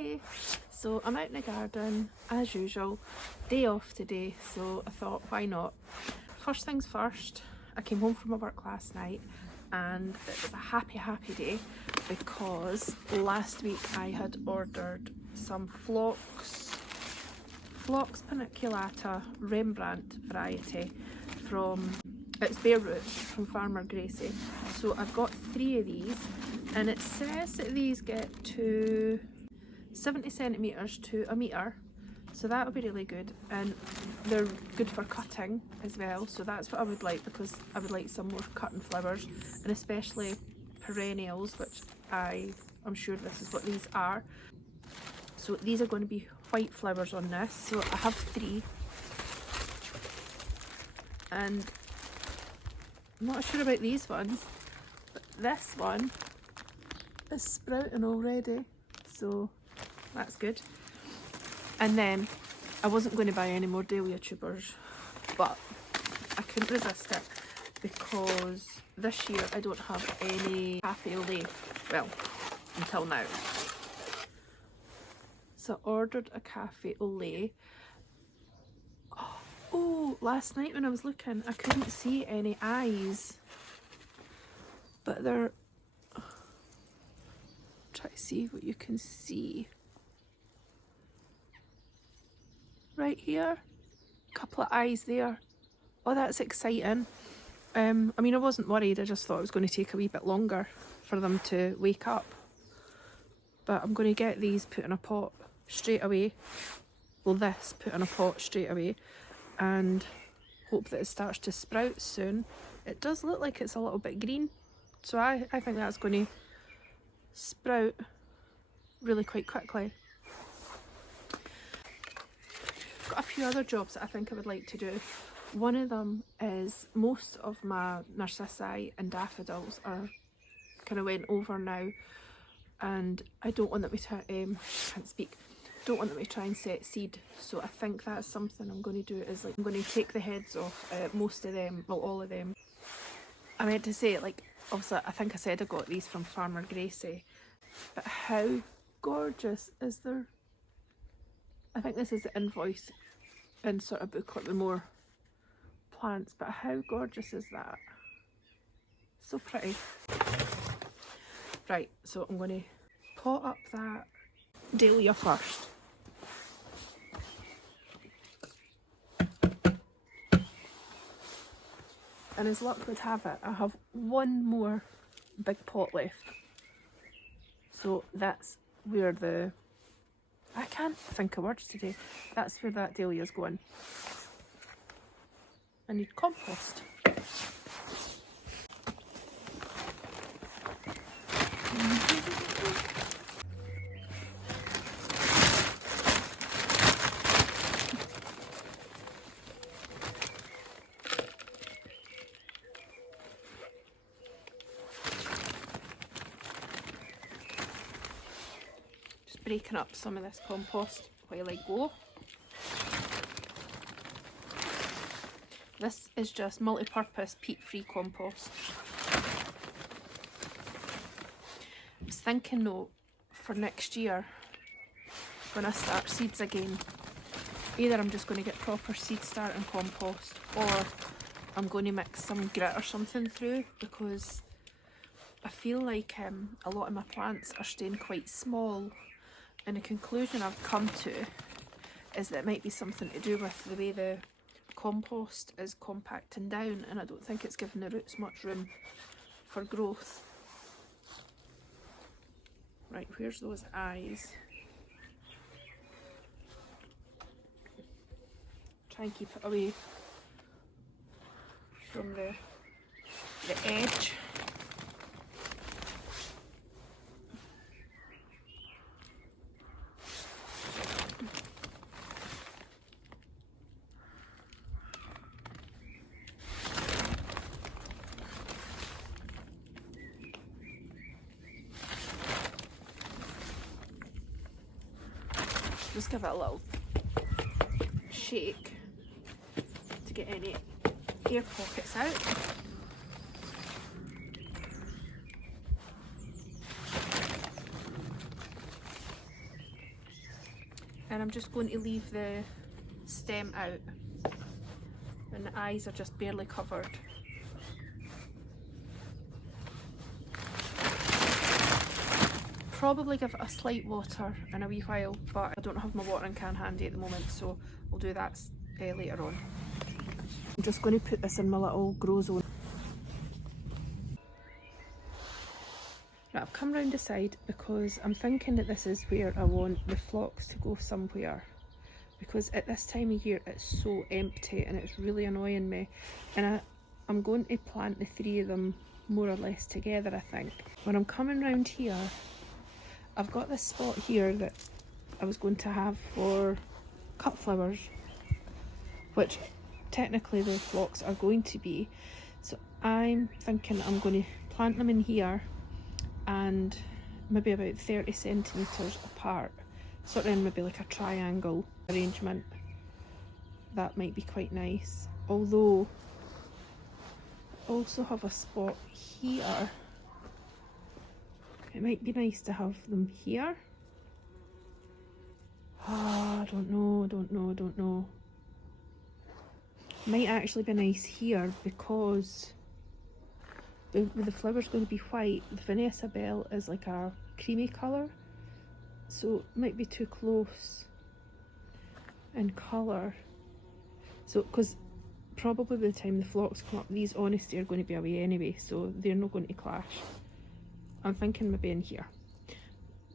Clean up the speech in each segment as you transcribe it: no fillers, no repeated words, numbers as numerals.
Hey! So I'm out in the garden as usual, day off today, so I thought why not. First things first, I came home from my work last night and it was a happy day because last week I had ordered some Phlox Paniculata Rembrandt variety from, it's bare roots from Farmer Gracie. So I've got 3 of these and it says that these get to 70 centimetres to a metre, so that would be really good, and they're good for cutting as well, so that's what I would like, because I would like some more cutting flowers, and especially perennials, which I'm sure this is what these are. So these are going to be white flowers on this, so I have 3, and I'm not sure about these ones, but this one is sprouting already, so that's good. And then I wasn't going to buy any more Dahlia tubers, but I couldn't resist it because this year I don't have any cafe au lait, well, until now. So I ordered a cafe au lait. Oh, last night when I was looking I couldn't see any eyes, but they're, try to see what you can see. Right here, a couple of eyes there. Oh, that's exciting. I mean, I wasn't worried, I just thought it was going to take a wee bit longer for them to wake up. But I'm going to get these put in a pot straight away. Well, this put in a pot straight away and hope that it starts to sprout soon. It does look like it's a little bit green, so I think that's going to sprout really quite quickly. Got a few other jobs that I think I would like to do. One of them is most of my narcissi and daffodils are kind of went over now, and I don't want them to don't want them to try and set seed, so I think that's something I'm going to do, is like I'm going to take the heads off most of them, well, all of them. I meant to say, like, obviously I think I said I got these from Farmer Gracie, but how gorgeous is their, I think this is the invoice and sort of booklet with more plants, but how gorgeous is that? So pretty. Right, so I'm going to pot up that dahlia first. And as luck would have it, I have one more big pot left. So that's where the, I can't think of words today. That's where that dahlia's going. I need compost. Just breaking up some of this compost while I go. This is just multi-purpose peat-free compost. I was thinking though, for next year, when I start seeds again, either I'm just going to get proper seed starting compost, or I'm going to mix some grit or something through, because I feel like a lot of my plants are staying quite small, and the conclusion I've come to is that it might be something to do with the way the compost is compacting down, and I don't think it's giving the roots much room for growth. Right, where's those eyes? Try and keep it away from the edge. Just give it a little shake to get any air pockets out. And I'm just going to leave the stem out, and the eyes are just barely covered. Probably give it a slight water in a wee while, but I don't have my watering can handy at the moment, so we'll do that later on. I'm just going to put this in my little grow zone. Right, I've come round the side because I'm thinking that this is where I want the phlox to go somewhere, because at this time of year it's so empty and it's really annoying me, and I'm going to plant the 3 of them more or less together. I think when I'm coming round here, I've got this spot here that I was going to have for cut flowers, which technically the phlox are going to be, so I'm thinking I'm going to plant them in here and maybe about 30 centimetres apart, sort of in maybe like a triangle arrangement. That might be quite nice, although I also have a spot here. It might be nice to have them here. I don't know. Might actually be nice here because the flower's going to be white. The Vanessa Bell is like a creamy colour, so it might be too close in colour. So, because probably by the time the phlox come up, these honesty are going to be away anyway, so they're not going to clash. I'm thinking maybe in here,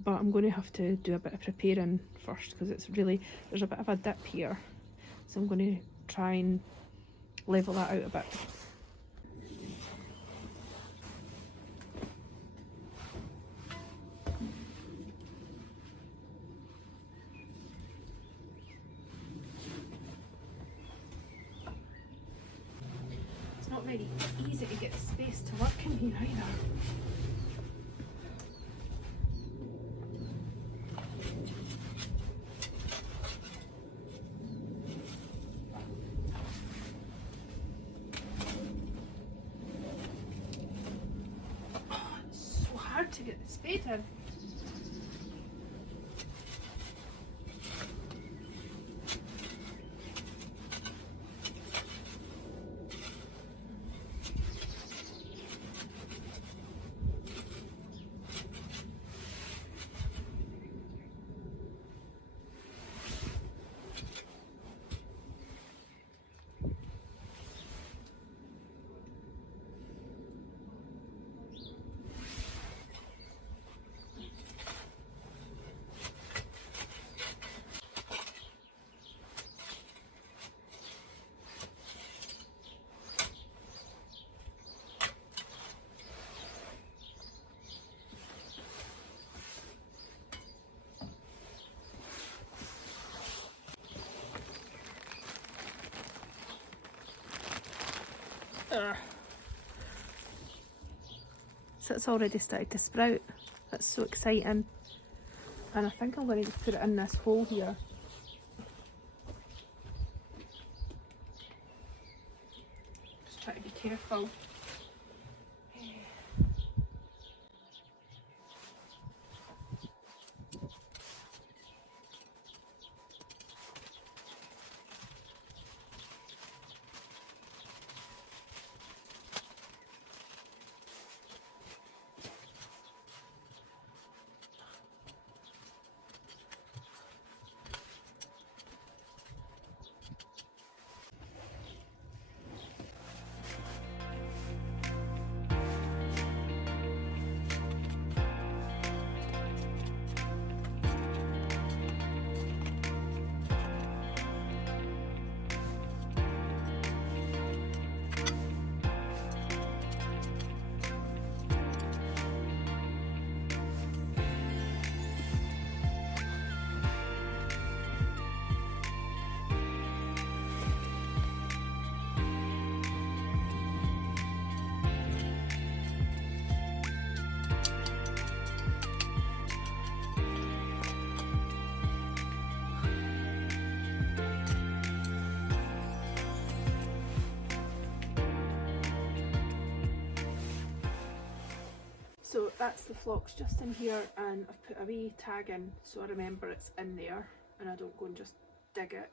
but I'm going to have to do a bit of preparing first because it's really, there's a bit of a dip here, so I'm going to try and level that out a bit. It's not very easy to get the space to work in here either. Hard to get the spade in. So it's already started to sprout. That's so exciting. And I think I'm going to put it in this hole here. Just try to be careful. So that's the phlox just in here, and I've put a wee tag in so I remember it's in there. and I don't go and just dig it.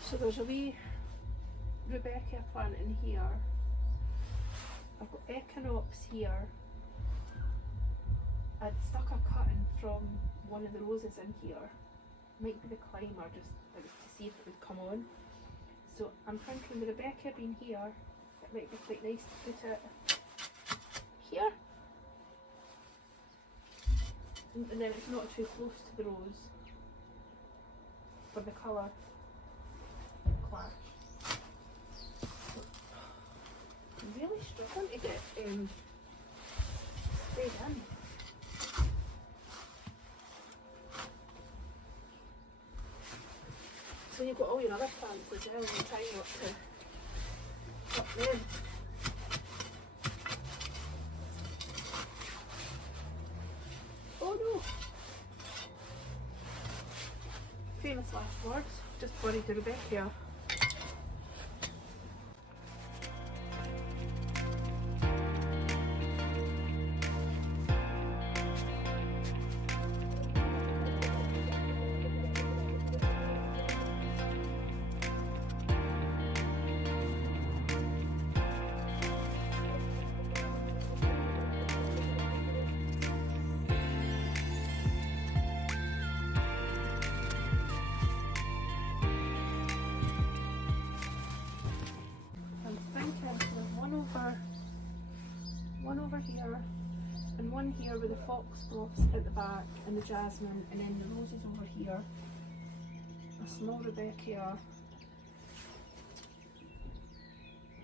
So there's a wee Rebecca plant in here. I've got echinops here. I'd stuck a cutting from one of the roses in here. Might be the climber, just it was to see if it would come on. So I'm thinking with Rebecca being here, it might be quite nice to put it here. And then it's not too close to the rose for the colour clash. I'm really struggling to get sprayed in. So you've got all your other plants as well, and you're trying not to cut them. Oh no! Famous last words, just worried the Rebecca. One over here, and one here with the foxgloves at the back, and the jasmine, and then the roses over here. A small Rebecca,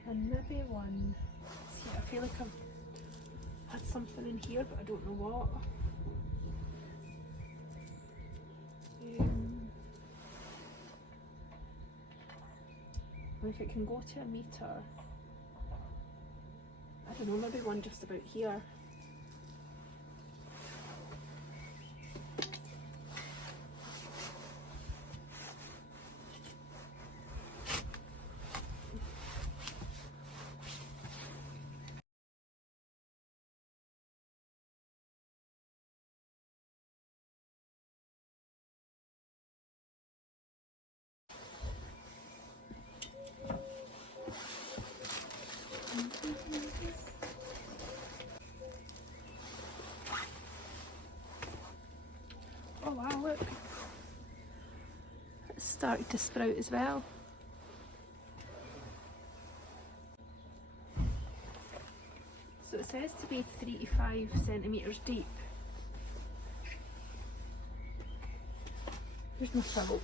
and maybe one. See, I feel like I've had something in here, but I don't know what. And if it can go to a metre, I don't know, maybe one just about here. Oh wow, look. It's started to sprout as well. So it says to be 3 to 5 centimetres deep. Here's my pillow.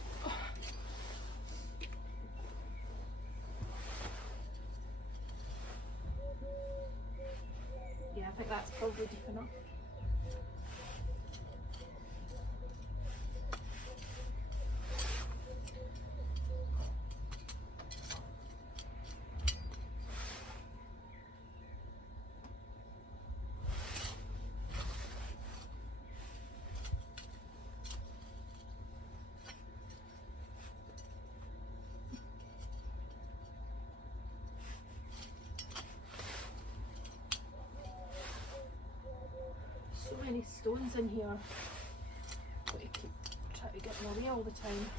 Yeah, I think that's probably deep enough. So many stones in here. Got to keep trying to get them away all the time.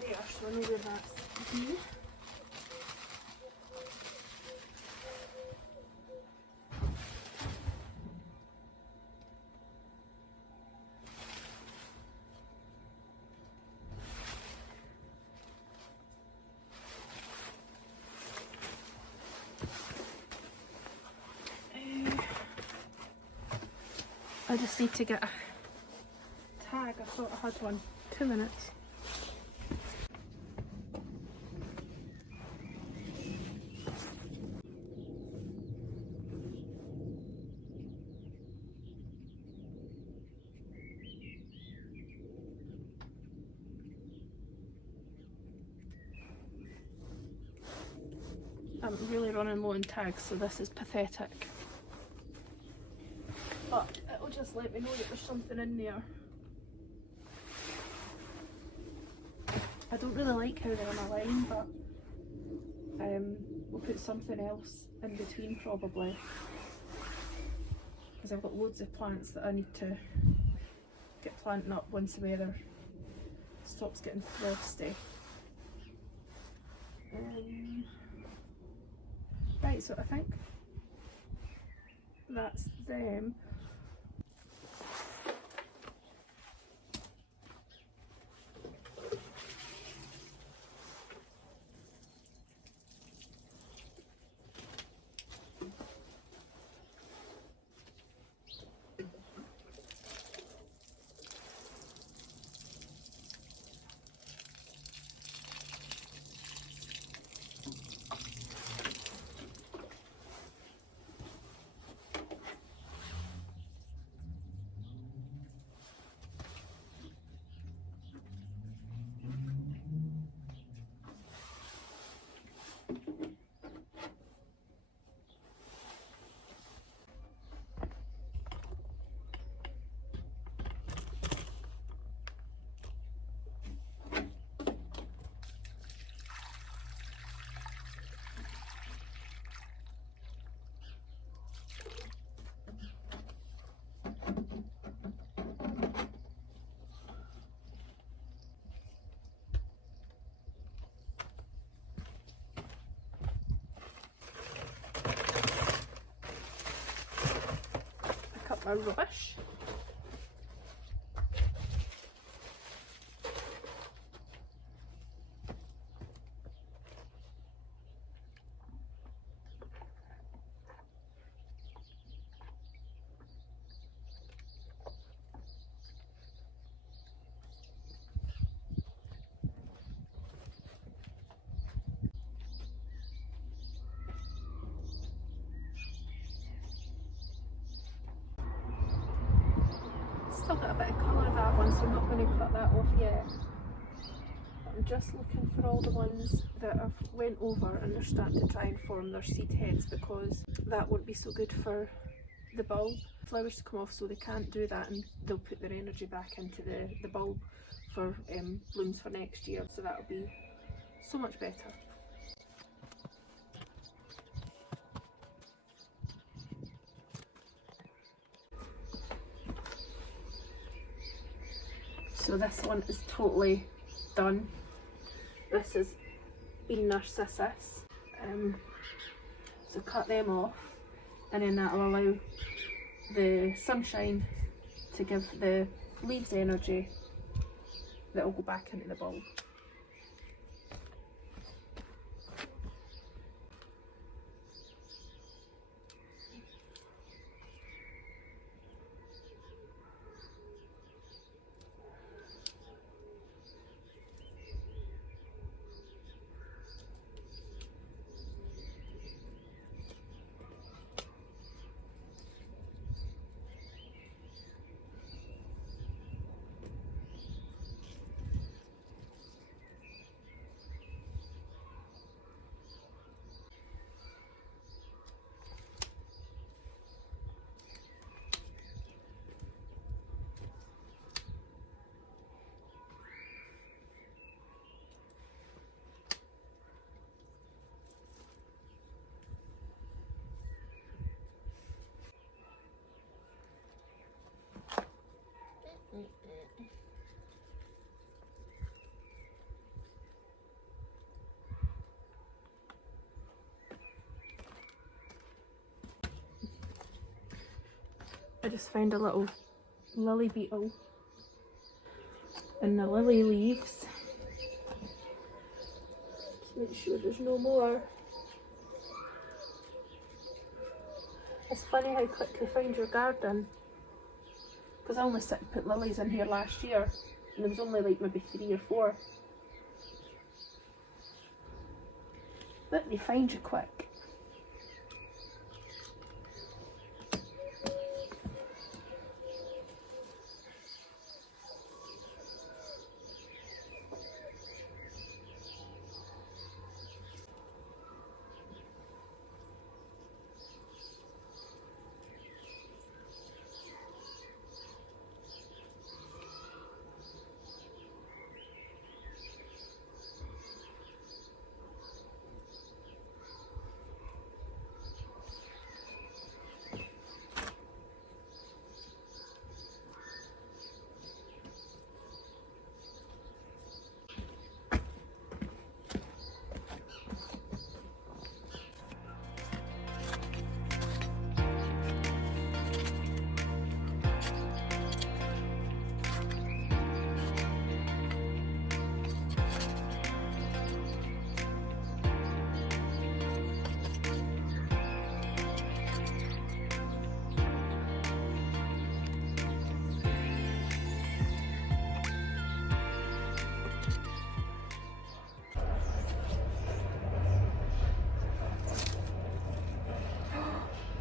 There, so I know where that's been. I just need to get a tag. I thought I had one. 2 minutes. I'm really running low on tags, so this is pathetic. But it'll just let me know that there's something in there. I don't really like how they're on a line, but we'll put something else in between probably, because I've got loads of plants that I need to get planting up once the weather stops getting frosty. Right, so I think that's them. My rubbish. Still got a bit of colour in that one, so I'm not going to cut that off yet. But I'm just looking for all the ones that I've went over and they're starting to try and form their seed heads, because that won't be so good for the bulb. Flowers to come off, so they can't do that, and they'll put their energy back into the bulb for blooms for next year, so that'll be so much better. So this one is totally done. This has been narcissus. So cut them off, and then that will allow the sunshine to give the leaves energy that will go back into the bulb. I just found a little lily beetle in the lily leaves. Just make sure there's no more. It's funny how quick you find your garden, because I only put lilies in here last year and there was only like maybe 3 or 4. But they find you quick.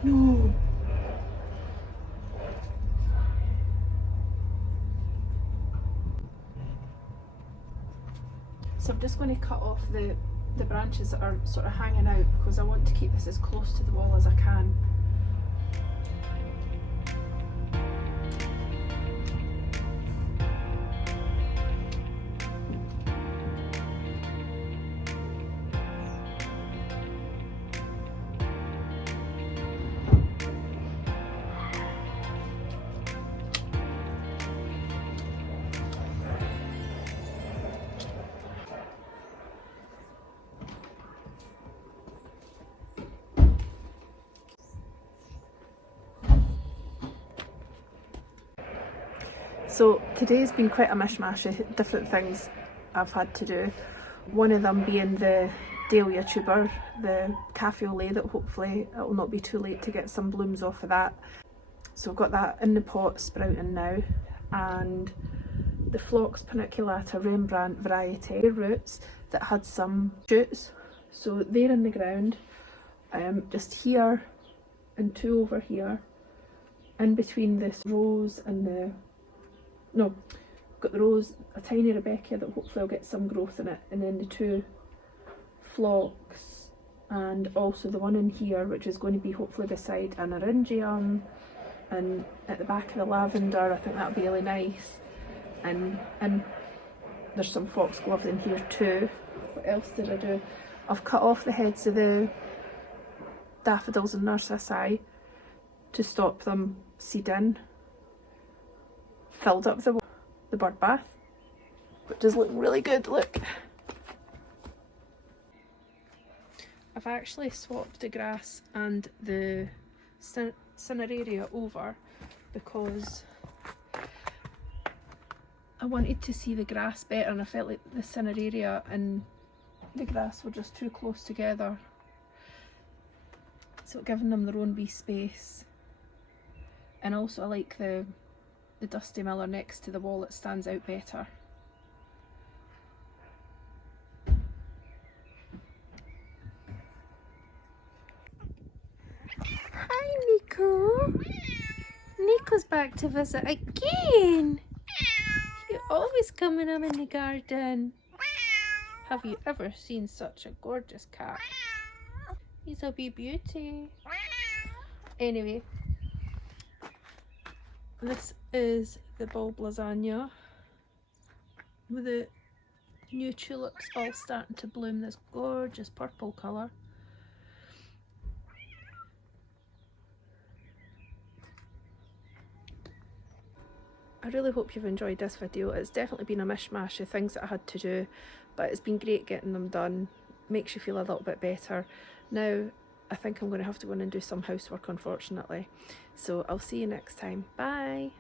No. So I'm just going to cut off the branches that are sort of hanging out because I want to keep this as close to the wall as I can. So today's been quite a mishmash of different things I've had to do. One of them being the Dahlia tuber, the cafe that hopefully it'll not be too late to get some blooms off of that. So I've got that in the pot sprouting now, and the Phlox Paniculata Rembrandt variety roots that had some shoots. So they're in the ground, just here and two over here, in between this rose and the no, got the rose, a tiny Rebecca that hopefully I'll get some growth in it, and then the two phlox, and also the one in here which is going to be hopefully beside an eryngium, and at the back of the lavender. I think that'll be really nice, and there's some foxglove in here too. What else did I do? I've cut off the heads of the daffodils and narcissi to stop them seeding. Filled up the bird bath, which does look really good, look. I've actually swapped the grass and the cineraria over because I wanted to see the grass better, and I felt like the cineraria and the grass were just too close together, so giving them their own wee space. And also I like the dusty miller next to the wall, it stands out better. Hi Nico! Nico's back to visit again! You're always coming up in the garden. Have you ever seen such a gorgeous cat? He's a wee beauty. Anyway, this is the bulb lasagna with the new tulips all starting to bloom this gorgeous purple colour. I really hope you've enjoyed this video. It's definitely been a mishmash of things that I had to do, but it's been great getting them done. Makes you feel a little bit better. Now I think I'm going to have to go in and do some housework, unfortunately. So I'll see you next time. Bye!